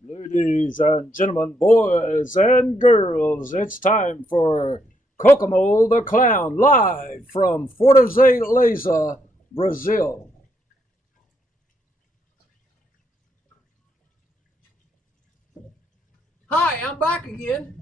Ladies and gentlemen, boys and girls, it's time for Kokomo the Clown live from Fortaleza, Brazil. Hi, I'm back again.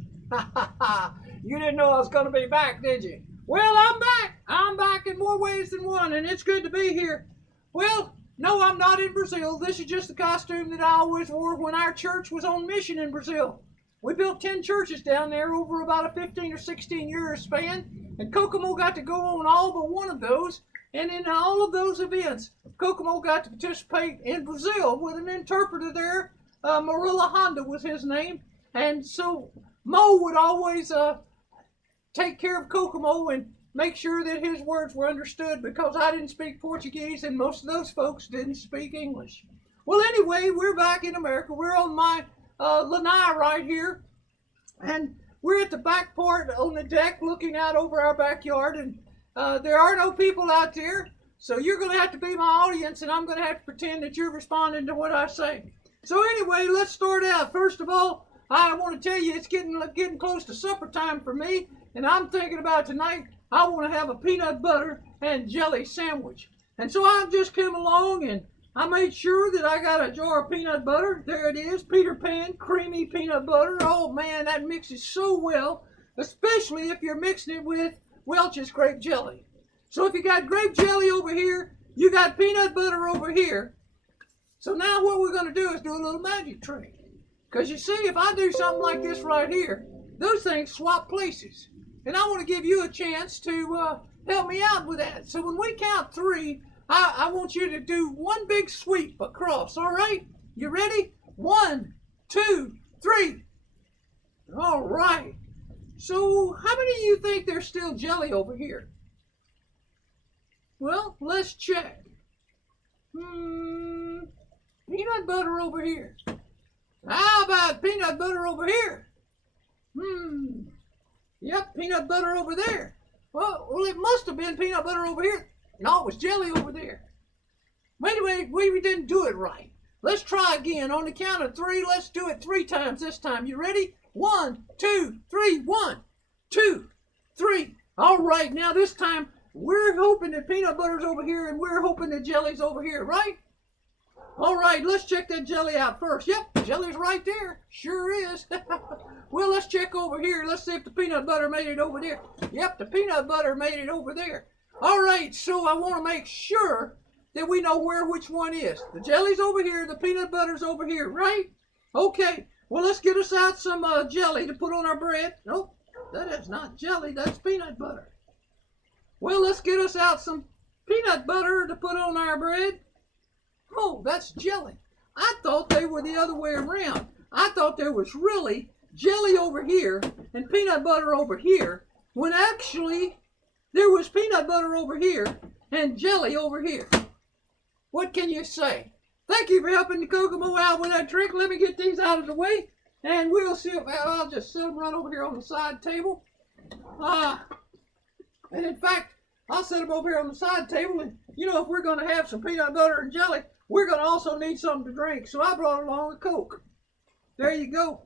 You didn't know I was going to be back, did you? Well, I'm back. I'm back in more ways than one, and it's good to be here. Well, no, I'm not in Brazil. This is just the costume that I always wore when our church was on mission in Brazil. We built 10 churches down there over about a 15 or 16 year span, and Kokomo got to go on all but one of those. And in all of those events, Kokomo got to participate in Brazil with an interpreter there. Marilla Honda was his name. And so Mo would always take care of Kokomo and make sure that his words were understood because I didn't speak Portuguese and most of those folks didn't speak English. Well, anyway, we're back in America. We're on my lanai right here, and we're at the back part on the deck looking out over our backyard, and there are no people out there, so you're going to have to be my audience, and I'm going to have to pretend that you're responding to what I say. So anyway, let's start out. First of all, I want to tell you it's getting close to supper time for me, and I'm thinking about tonight. I want to have a peanut butter and jelly sandwich. And so I just came along and I made sure that I got a jar of peanut butter. There it is, Peter Pan, creamy peanut butter. Oh man, that mixes so well, especially if you're mixing it with Welch's grape jelly. So if you got grape jelly over here, you got peanut butter over here. So now what we're going to do is do a little magic trick. Because you see, if I do something like this right here, those things swap places. And I want to give you a chance to help me out with that. So when we count three, I want you to do one big sweep across, all right? You ready? 1, 2, 3. All right. So how many of you think there's still jelly over here? Well, let's check. Peanut butter over here. How about peanut butter over here? Yep, peanut butter over there. Well, it must have been peanut butter over here. No, it was jelly over there. Anyway, we didn't do it right. Let's try again. On the count of three, let's do it 3 times this time. You ready? 1, 2, 3. 1, 2, 3. All right, now this time we're hoping that peanut butter's over here and we're hoping that jelly's over here, right? All right, let's check that jelly out first. Yep, jelly's right there. Sure is. Well, let's check over here. Let's see if the peanut butter made it over there. Yep, the peanut butter made it over there. All right, so I want to make sure that we know which one is. The jelly's over here, the peanut butter's over here, right? Okay, well, let's get us out some jelly to put on our bread. Nope, that is not jelly, that's peanut butter. Well, let's get us out some peanut butter to put on our bread. Oh, that's jelly. I thought they were the other way around. I thought there was really jelly over here and peanut butter over here, when actually there was peanut butter over here and jelly over here. What can you say? Thank you for helping the Kokomo out with that trick. Let me get these out of the way, and we'll see. I'll just set them right over here on the side table. And in fact, I'll set them over here on the side table, and if we're going to have some peanut butter and jelly, we're going to also need something to drink, so I brought along a Coke. There you go.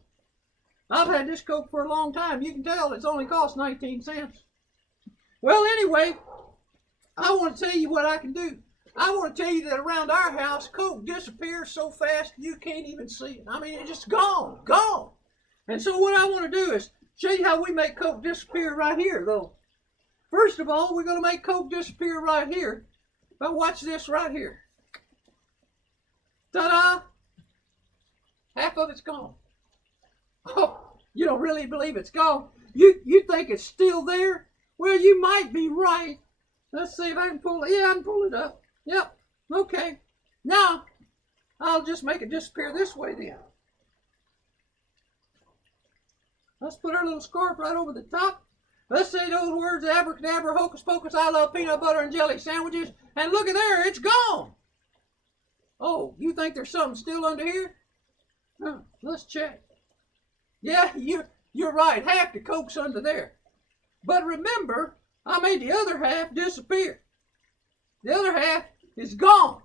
I've had this Coke for a long time. You can tell it's only cost 19 cents. Well, anyway, I want to tell you what I can do. I want to tell you that around our house, Coke disappears so fast you can't even see it. I mean, it's just gone. And so what I want to do is show you how we make Coke disappear right here, though. First of all, we're going to make Coke disappear right here. But watch this right here. Ta-da! Half of it's gone. Oh, you don't really believe it's gone? You think it's still there? Well, you might be right. Let's see if I can pull it. Yeah, I can pull it up. Yep. Okay. Now, I'll just make it disappear this way then. Let's put our little scarf right over the top. Let's say those words, abracadabra, hocus pocus, I love peanut butter and jelly sandwiches. And look at there, it's gone. Oh, you think there's something still under here? Let's check. Yeah, you're right. Half the Coke's under there. But remember, I made the other half disappear. The other half is gone.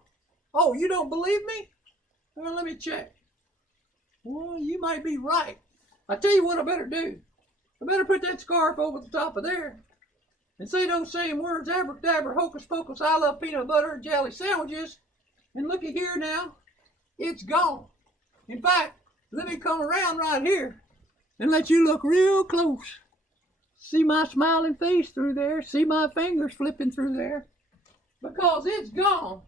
Oh, you don't believe me? Well, let me check. Well, you might be right. I tell you what I better do. I better put that scarf over the top of there and say those same words, abracadabra, hocus pocus, I love peanut butter and jelly sandwiches. And looky here now, it's gone. In fact, let me come around right here and let you look real close. See my smiling face through there. See my fingers flipping through there. Because it's gone.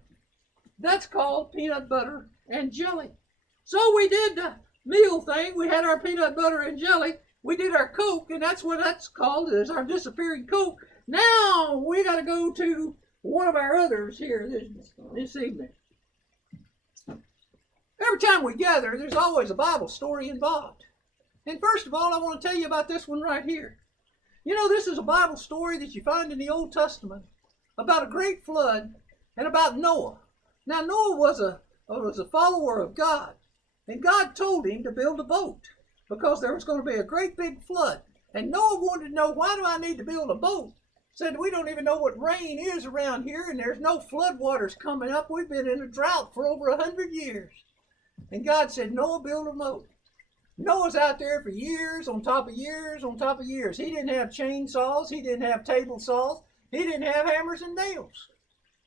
That's called peanut butter and jelly. So we did the meal thing. We had our peanut butter and jelly. We did our Coke, and that's what that's called, is our disappearing Coke. Now we got to go to one of our others here this evening. Every time we gather, there's always a Bible story involved. And first of all, I want to tell you about this one right here. You know, this is a Bible story that you find in the Old Testament about a great flood and about Noah. Now, Noah was a follower of God, and God told him to build a boat because there was going to be a great big flood. And Noah wanted to know, why do I need to build a boat? Said, we don't even know what rain is around here, and there's no flood waters coming up. We've been in a drought for over 100 years. And God said, Noah, build a boat. Noah's out there for years on top of years on top of years. He didn't have chainsaws. He didn't have table saws. He didn't have hammers and nails.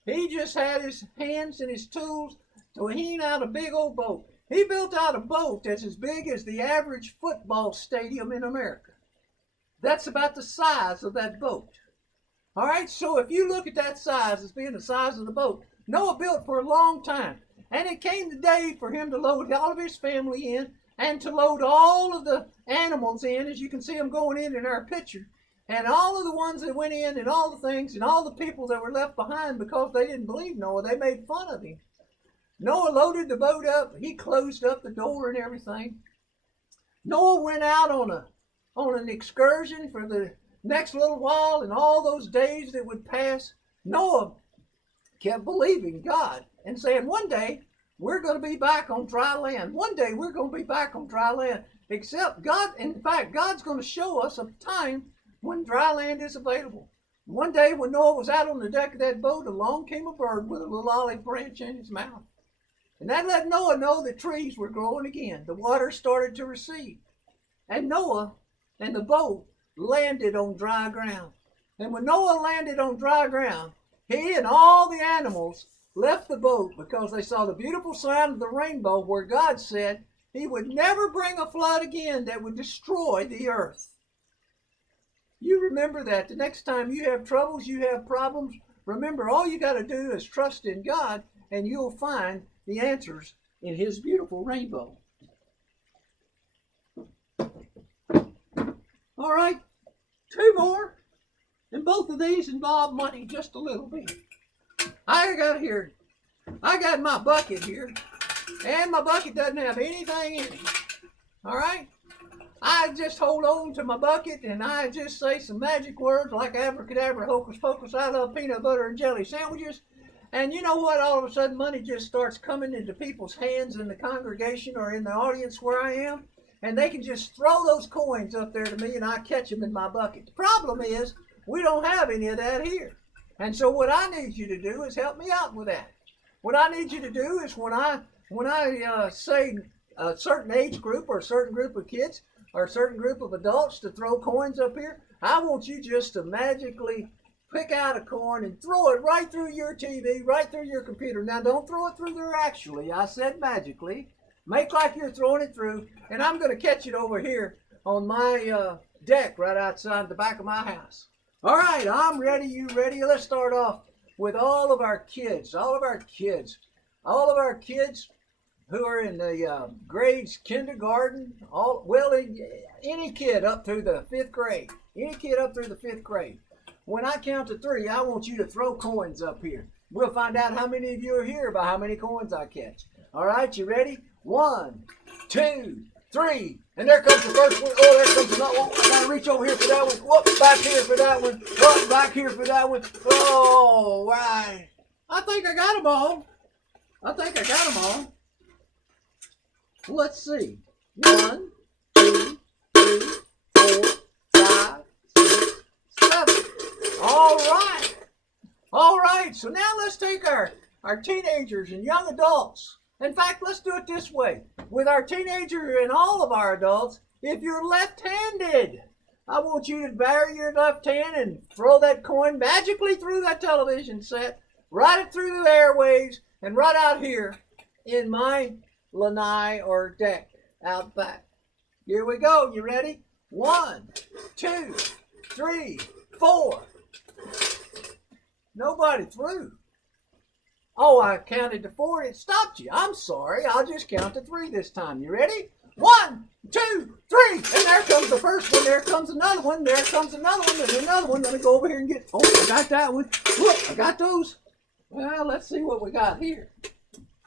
He just had his hands and his tools to heat out a big old boat. He built out a boat that's as big as the average football stadium in America. That's about the size of that boat. All right, so if you look at that size as being the size of the boat, Noah built for a long time. And it came the day for him to load all of his family in and to load all of the animals in, as you can see them going in our picture. And all of the ones that went in and all the things and all the people that were left behind because they didn't believe Noah, they made fun of him. Noah loaded the boat up. He closed up the door and everything. Noah went out on an excursion for the next little while, and all those days that would pass, Noah kept believing God and saying, one day we're going to be back on dry land. One day we're going to be back on dry land. Except God, in fact, God's going to show us a time when dry land is available. One day when Noah was out on the deck of that boat, along came a bird with a little olive branch in his mouth. And that let Noah know the trees were growing again. The water started to recede. And Noah and the boat landed on dry ground. And when Noah landed on dry ground, he and all the animals left the boat because they saw the beautiful sign of the rainbow where God said he would never bring a flood again that would destroy the earth. You remember that. The next time you have troubles, you have problems, remember all you got to do is trust in God and you'll find the answers in his beautiful rainbow. All right, two more. And both of these involve money just a little bit. I got my bucket here, and my bucket doesn't have anything in it. All right? I just hold on to my bucket and I just say some magic words like abracadabra, hocus pocus, I love peanut butter and jelly sandwiches. And you know what? All of a sudden money just starts coming into people's hands in the congregation or in the audience where I am. And they can just throw those coins up there to me and I catch them in my bucket. The problem is we don't have any of that here. And so what I need you to do is help me out with that. What I need you to do is when I say a certain age group or a certain group of kids or a certain group of adults to throw coins up here, I want you just to magically pick out a coin and throw it right through your TV, right through your computer. Now don't throw it through there actually. I said magically. Make like you're throwing it through, and I'm going to catch it over here on my deck right outside the back of my house. All right, I'm ready. You ready? Let's start off with all of our kids who are in the grades kindergarten, any kid up through the fifth grade. Any kid up through the fifth grade. When I count to three, I want you to throw coins up here. We'll find out how many of you are here by how many coins I catch. All right, you ready? 1, 2, 3. And there comes the first one. Oh, there comes another one. I gotta reach over here for that one. Whoop, back here for that one. Whoop, back here for that one. Oh, right. I think I got them all. Let's see. 1, 2, 3, 4, 5, 6, 7. All right. All right. So now let's take our teenagers and young adults In fact, let's do it this way. With our teenager and all of our adults, if you're left-handed, I want you to bury your left hand and throw that coin magically through that television set, right through the airwaves, and right out here in my lanai or deck out back. Here we go. You ready? 1, 2, 3, 4. Nobody threw. Oh, I counted to 4. It stopped you. I'm sorry. I'll just count to 3 this time. You ready? 1, 2, 3. And there comes the first one. There comes another one. There comes another one. And another one. Let me go over here and get. Oh, I got that one. Look, I got those. Well, let's see what we got here.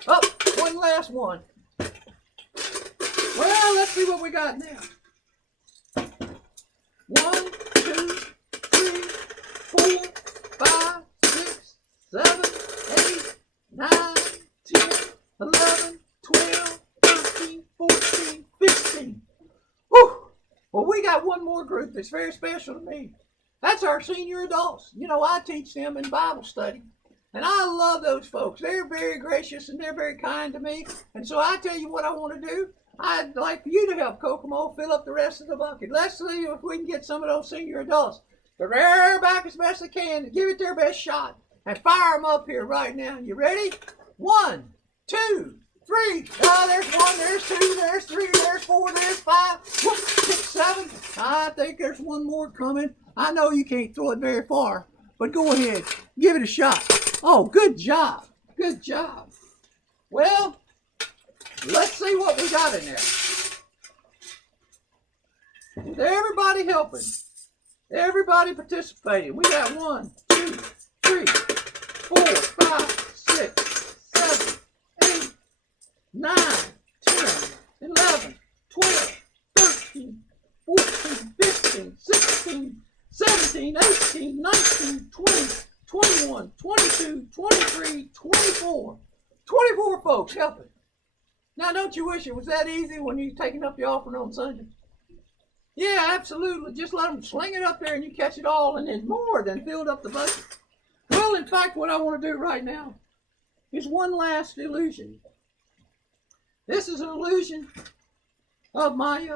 Oh, one last one. Well, let's see what we got now. 1, 2, 3, 4, 5, 6, 7, 8, 9, 10, 11, 12, 13, 14, 15. Whew. Well, we got one more group that's very special to me. That's our senior adults. You know, I teach them in Bible study. And I love those folks. They're very gracious and they're very kind to me. And so I tell you what I want to do. I'd like for you to help Kokomo fill up the rest of the bucket. Let's see if we can get some of those senior adults to rear back as best they can, to give it their best shot, and fire them up here right now. You ready? 1, 2, 3. There's 1, there's 2, there's 3, there's 4, there's 5, 6, 7. I think there's one more coming. I know you can't throw it very far, but go ahead. Give it a shot. Oh, good job. Good job. Well, let's see what we got in there. With everybody helping, everybody participating. We got 1, 2, 3, 4, 5, 6, 7, 8, 9, 10, 11, 12, 13, 14, 15, 16, 17, 18, 19, 20, 21, 22, 23, 24. 24 folks helping. Now, don't you wish it was that easy when you're taking up the offering on Sunday? Yeah, absolutely. Just let them sling it up there and you catch it all, and then more than filled up the bucket. Well, in fact, what I want to do right now is one last illusion. This is an illusion of my,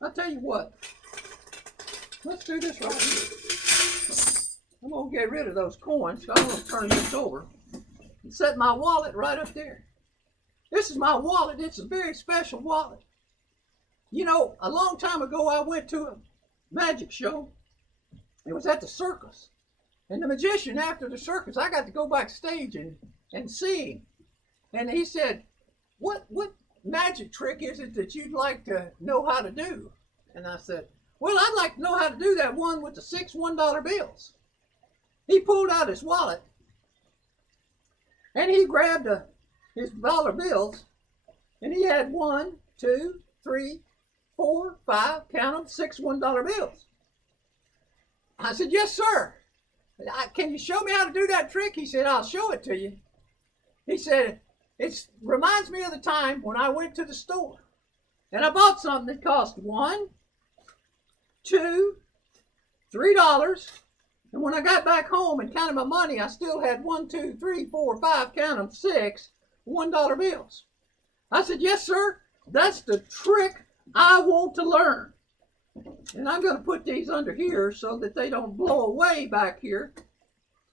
I'll tell you what. Let's do this right here. I'm going to get rid of those coins. I'm going to turn this over and set my wallet right up there. This is my wallet. It's a very special wallet. You know, a long time ago, I went to a magic show. It was at the circus. And the magician, after the circus, I got to go backstage and see him. And he said, what magic trick is it that you'd like to know how to do? And I said, well, I'd like to know how to do that one with the 6 $1 bills. He pulled out his wallet, and he grabbed his dollar bills, and he had 1, 2, 3, 4, 5, count them, 6 $1 bills. I said, yes, sir. Can you show me how to do that trick? He said, I'll show it to you. He said, it reminds me of the time when I went to the store, and I bought something that cost $1, $2, $3. And when I got back home and counted my money, I still had 1, 2, 3, 4, 5, count them, 6 $1 bills. I said, yes, sir, that's the trick I want to learn. And I'm going to put these under here so that they don't blow away back here.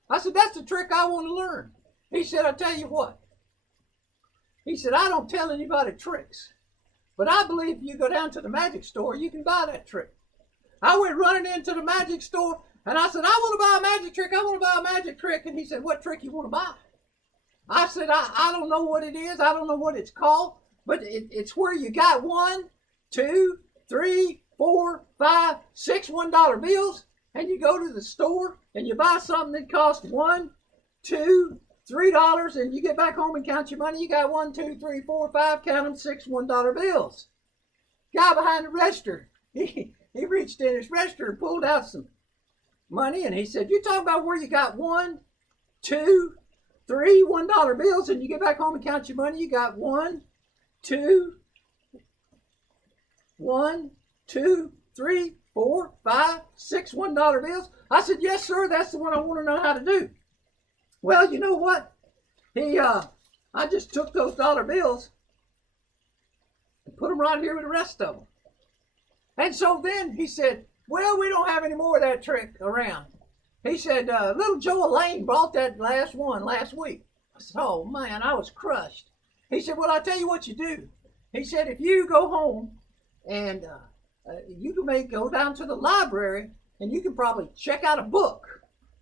I said, that's the trick I want to learn. He said, I'll tell you what. He said, I don't tell anybody tricks. But I believe if you go down to the magic store, you can buy that trick. I went running into the magic store, and I said, I want to buy a magic trick. I want to buy a magic trick. And he said, what trick you want to buy? I said, I don't know what it is. I don't know what it's called. But it's where you got 1, 2, 3, 4, 5, 6 $1 bills. And you go to the store and you buy something that costs 1, 2, $3. And you get back home and count your money. You got 1, 2, 3, 4, 5, count them, 6 $1 bills. Guy behind the register, he reached in his register and pulled out some money, and he said, you talking about where you got 1, 2, 3 $1 bills, and you get back home and count your money, you got 1, 2, 3, 4, 5, 6 $1 bills? I said, yes, sir, that's the one I want to know how to do. Well, you know what? He I just took those dollar bills and put them right here with the rest of them. And so then he said, well, we don't have any more of that trick around. He said, little Joe Lane bought that last one last week. I said, oh man, I was crushed. He said, well, I'll tell you what you do. He said, if you go home and you can go down to the library and you can probably check out a book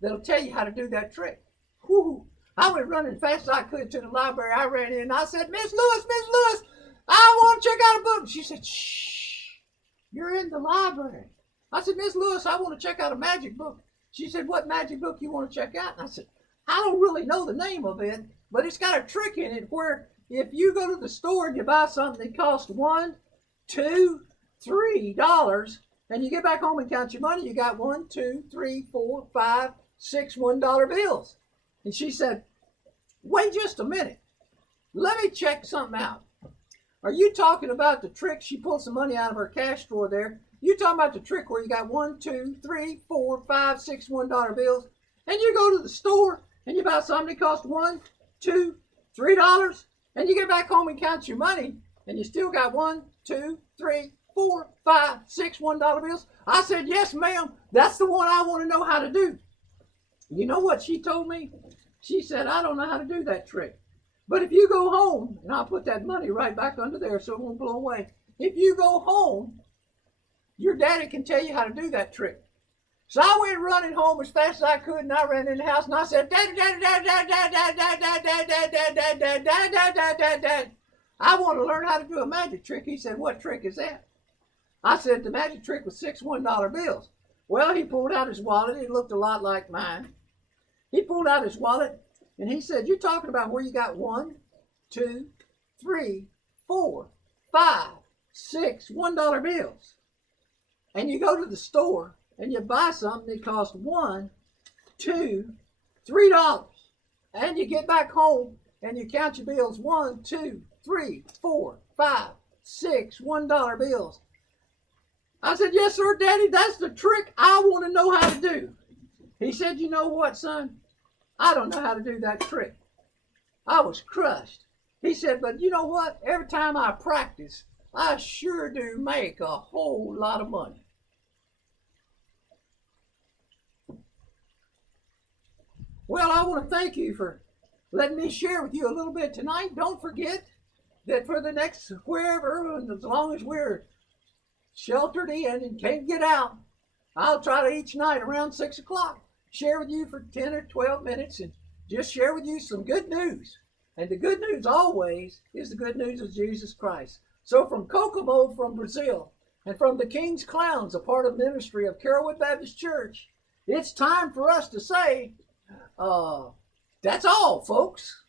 that'll tell you how to do that trick. Whew. I went running fast as I could to the library. I ran in and I said, Miss Lewis, I want to check out a book. She said, shh, you're in the library. I said, Miss Lewis, I want to check out a magic book. She said, what magic book you want to check out? And I said, I don't really know the name of it, but it's got a trick in it where if you go to the store and you buy something that costs $1, $2, $3, and you get back home and count your money, you got 1, 2, 3, 4, 5, 6 $1 bills. And she said, wait just a minute. Let me check something out. Are you talking about the trick? She pulled some money out of her cash drawer there. You talking about the trick where you got 1, 2, 3, 4, 5, 6 $1 bills, and you go to the store and you buy something that costs $1, $2, $3, and you get back home and count your money, and you still got 1, 2, 3, 4, 5, 6 $1 bills? I said, yes, ma'am. That's the one I want to know how to do. You know what she told me? She said, I don't know how to do that trick. But if you go home, and I'll put that money right back under there so it won't blow away. If you go home, your daddy can tell you how to do that trick. So I went running home as fast as I could, and I ran in the house, and I said, Daddy, I want to learn how to do a magic trick. He said, what trick is that? I said, the magic trick was 6 $1 bills. Well, he pulled out his wallet. It looked a lot like mine. He pulled out his wallet, and he said, you're talking about where you got 1, 2, 3, 4, 5, 6 $1 bills. And you go to the store, and you buy something that costs $1, $2, $3. And you get back home, and you count your bills, 1, 2, 3, 4, 5, 6 $1 bills. I said, yes, sir, Daddy, that's the trick I want to know how to do. He said, you know what, son? I don't know how to do that trick. I was crushed. He said, but you know what? Every time I practice, I sure do make a whole lot of money. Well, I want to thank you for letting me share with you a little bit tonight. Don't forget that for the next wherever, as long as we're sheltered in and can't get out, I'll try to each night around 6 o'clock share with you for 10 or 12 minutes and just share with you some good news. And the good news always is the good news of Jesus Christ. So from Kokomo, from Brazil, and from the King's Clowns, a part of ministry of Carrollwood Baptist Church, it's time for us to say, that's all, folks.